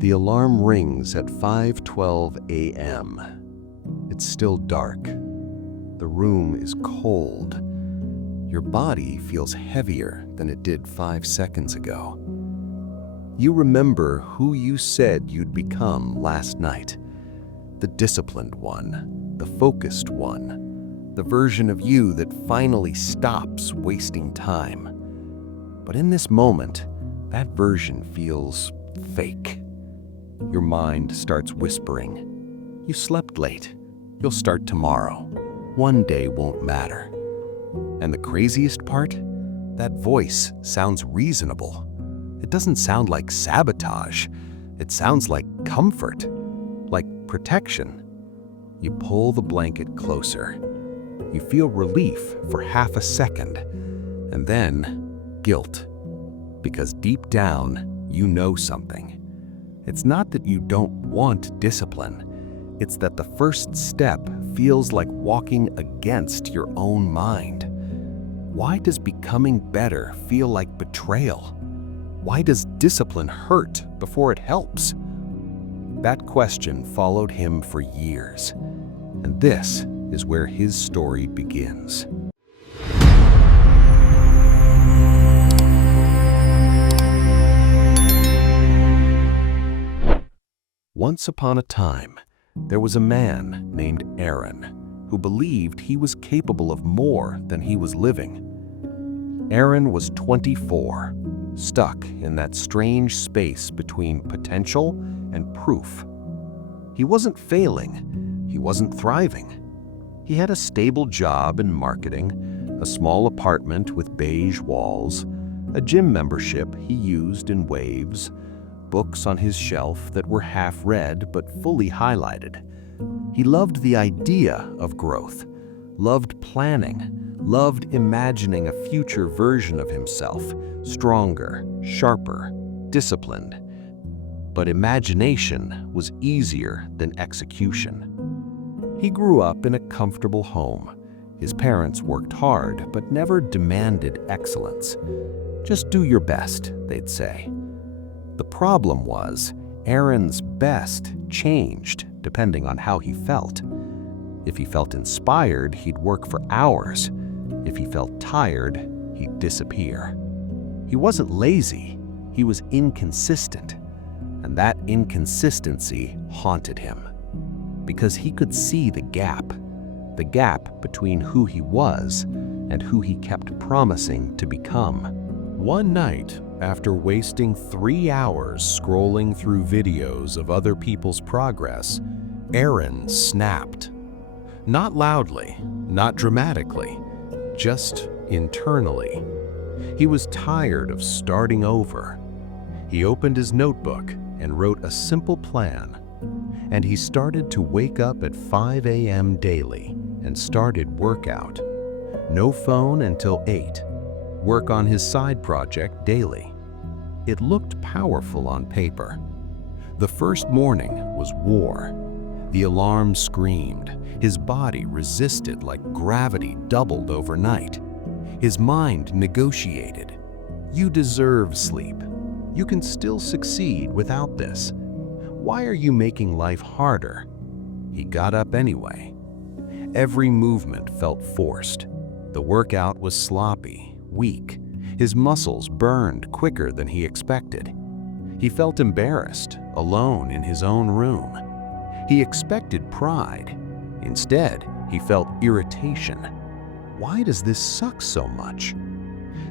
The alarm rings at 5:12 a.m. It's still dark. The room is cold. Your body feels heavier than it did 5 seconds ago. You remember who you said you'd become last night. The disciplined one, the focused one, the version of you that finally stops wasting time. But in this moment, that version feels fake. Your mind starts whispering, "You slept late. You'll start tomorrow. One day won't matter." And the craziest part? That voice sounds reasonable. It doesn't sound like sabotage. It sounds like comfort, like protection. You pull the blanket closer. You feel relief for half a second, and then guilt. Because deep down, you know something. It's not that you don't want discipline. It's that the first step feels like walking against your own mind. Why does becoming better feel like betrayal? Why does discipline hurt before it helps? That question followed him for years, and this is where his story begins. Once upon a time, there was a man named Aaron who believed he was capable of more than he was living. Aaron was 24, stuck in that strange space between potential and proof. He wasn't failing, he wasn't thriving. He had a stable job in marketing, a small apartment with beige walls, a gym membership he used in waves, books on his shelf that were half read but fully highlighted. He loved the idea of growth, loved planning, loved imagining a future version of himself, stronger, sharper, disciplined. But imagination was easier than execution. He grew up in a comfortable home. His parents worked hard but never demanded excellence. "Just do your best," they'd say. The problem was, Aaron's best changed depending on how he felt. If he felt inspired, he'd work for hours. If he felt tired, he'd disappear. He wasn't lazy, he was inconsistent. And that inconsistency haunted him. Because he could see the gap between who he was and who he kept promising to become. One night, after wasting 3 hours scrolling through videos of other people's progress, Aaron snapped. Not loudly, not dramatically, just internally. He was tired of starting over. He opened his notebook and wrote a simple plan. And he started to wake up at 5 a.m. daily and started workout. No phone until 8. Work on his side project daily. It looked powerful on paper. The first morning was war. The alarm screamed. His body resisted like gravity doubled overnight. His mind negotiated. "You deserve sleep. You can still succeed without this. Why are you making life harder?" He got up anyway. Every movement felt forced. The workout was sloppy, weak. His muscles burned quicker than he expected. He felt embarrassed, alone in his own room. He expected pride. Instead, he felt irritation. Why does this suck so much?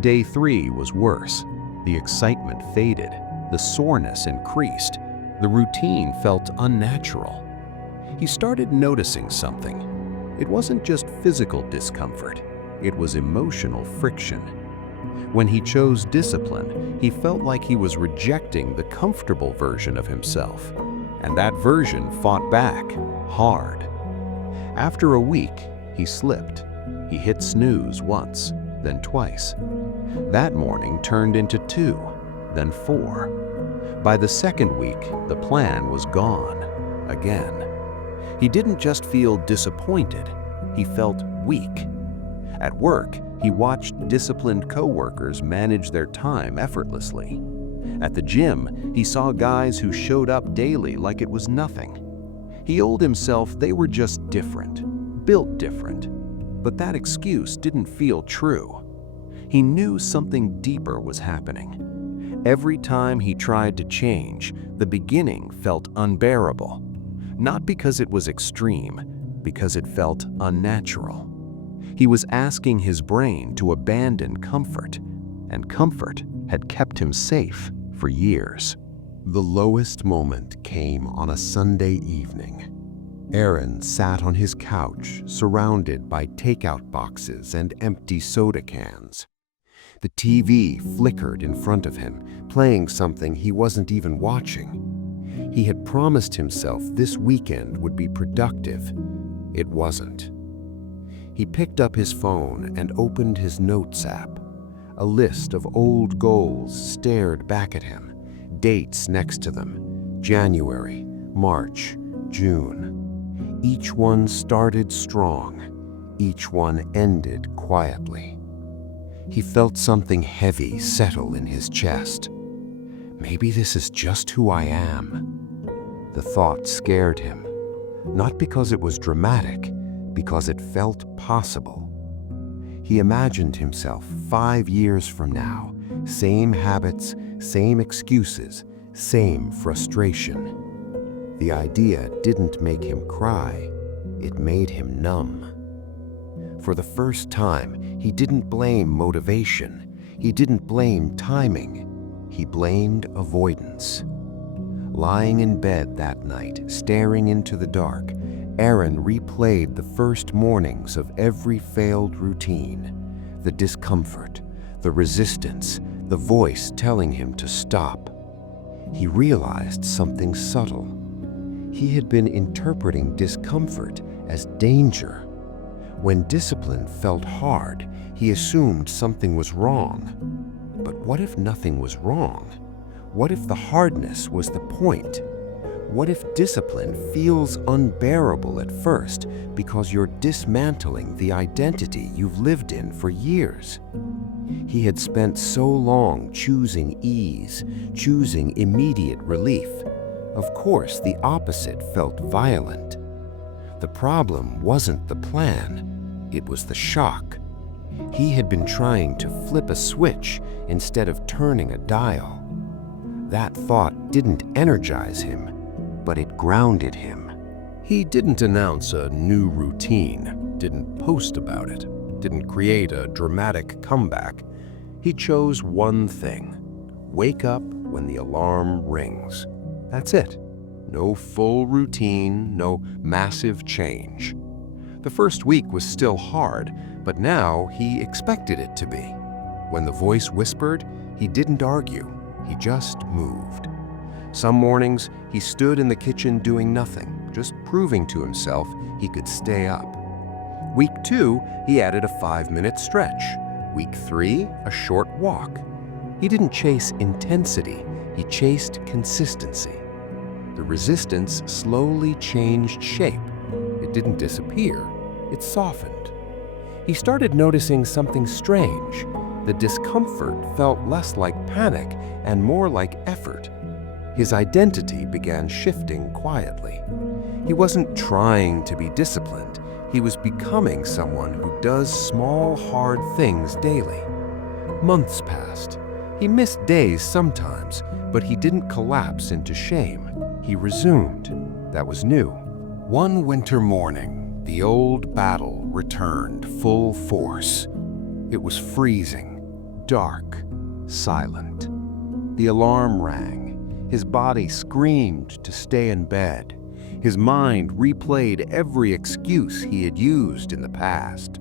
Day 3 was worse. The excitement faded. The soreness increased. The routine felt unnatural. He started noticing something. It wasn't just physical discomfort. It was emotional friction. When he chose discipline, he felt like he was rejecting the comfortable version of himself. And that version fought back, hard. After a week, he slipped. He hit snooze once, then twice. That morning turned into 2, then 4. By the second week, the plan was gone, again. He didn't just feel disappointed, he felt weak. At work, he watched disciplined coworkers manage their time effortlessly. At the gym, he saw guys who showed up daily like it was nothing. He told himself they were just different, built different. But that excuse didn't feel true. He knew something deeper was happening. Every time he tried to change, the beginning felt unbearable. Not because it was extreme, because it felt unnatural. He was asking his brain to abandon comfort, and comfort had kept him safe for years. The lowest moment came on a Sunday evening. Aaron sat on his couch, surrounded by takeout boxes and empty soda cans. The TV flickered in front of him, playing something he wasn't even watching. He had promised himself this weekend would be productive. It wasn't. He picked up his phone and opened his Notes app. A list of old goals stared back at him, dates next to them: January, March, June. Each one started strong. Each one ended quietly. He felt something heavy settle in his chest. Maybe this is just who I am. The thought scared him, not because it was dramatic, because it felt possible. He imagined himself 5 years from now, same habits, same excuses, same frustration. The idea didn't make him cry, it made him numb. For the first time, he didn't blame motivation, he didn't blame timing, he blamed avoidance. Lying in bed that night, staring into the dark, Aaron replayed the first mornings of every failed routine, the discomfort, the resistance, the voice telling him to stop. He realized something subtle. He had been interpreting discomfort as danger. When discipline felt hard, he assumed something was wrong. But what if nothing was wrong? What if the hardness was the point? What if discipline feels unbearable at first because you're dismantling the identity you've lived in for years? He had spent so long choosing ease, choosing immediate relief. Of course, the opposite felt violent. The problem wasn't the plan, it was the shock. He had been trying to flip a switch instead of turning a dial. That thought didn't energize him, but it grounded him. He didn't announce a new routine, didn't post about it, didn't create a dramatic comeback. He chose one thing: wake up when the alarm rings. That's it. No full routine, no massive change. The first week was still hard, but now he expected it to be. When the voice whispered, he didn't argue, he just moved. Some mornings, he stood in the kitchen doing nothing, just proving to himself he could stay up. Week 2, he added a 5-minute stretch. Week 3, a short walk. He didn't chase intensity, he chased consistency. The resistance slowly changed shape. It didn't disappear, it softened. He started noticing something strange. The discomfort felt less like panic and more like effort. His identity began shifting quietly. He wasn't trying to be disciplined. He was becoming someone who does small, hard things daily. Months passed. He missed days sometimes, but he didn't collapse into shame. He resumed. That was new. One winter morning, the old battle returned full force. It was freezing, dark, silent. The alarm rang. His body screamed to stay in bed. His mind replayed every excuse he had used in the past.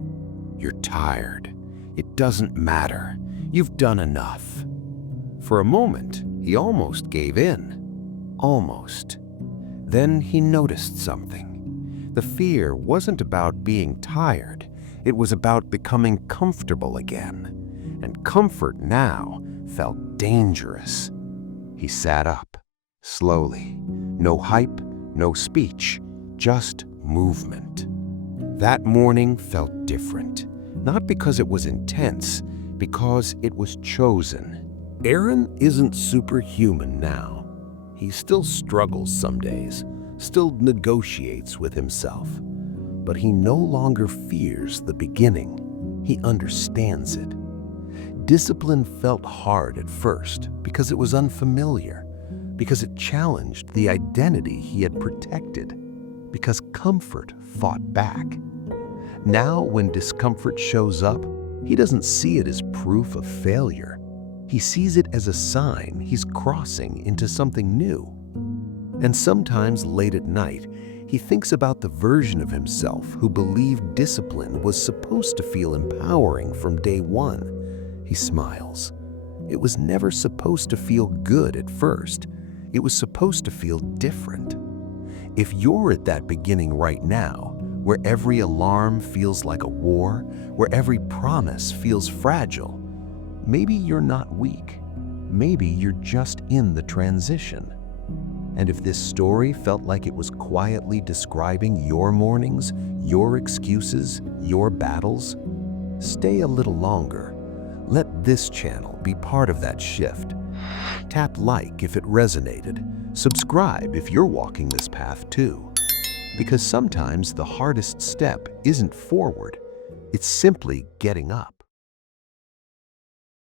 You're tired. It doesn't matter. You've done enough. For a moment, he almost gave in. Almost. Then he noticed something. The fear wasn't about being tired. It was about becoming comfortable again. And comfort now felt dangerous. He sat up, slowly. No hype, no speech, just movement. That morning felt different. Not because it was intense, because it was chosen. Aaron isn't superhuman now. He still struggles some days, still negotiates with himself. But he no longer fears the beginning. He understands it. Discipline felt hard at first because it was unfamiliar, because it challenged the identity he had protected, because comfort fought back. Now, when discomfort shows up, he doesn't see it as proof of failure. He sees it as a sign he's crossing into something new. And sometimes late at night, he thinks about the version of himself who believed discipline was supposed to feel empowering from day one. He smiles. It was never supposed to feel good at first. It was supposed to feel different. If you're at that beginning right now, where every alarm feels like a war, where every promise feels fragile, maybe you're not weak. Maybe you're just in the transition. And if this story felt like it was quietly describing your mornings, your excuses, your battles, stay a little longer. Let this channel be part of that shift. Tap like if it resonated. Subscribe if you're walking this path too. Because sometimes the hardest step isn't forward, it's simply getting up.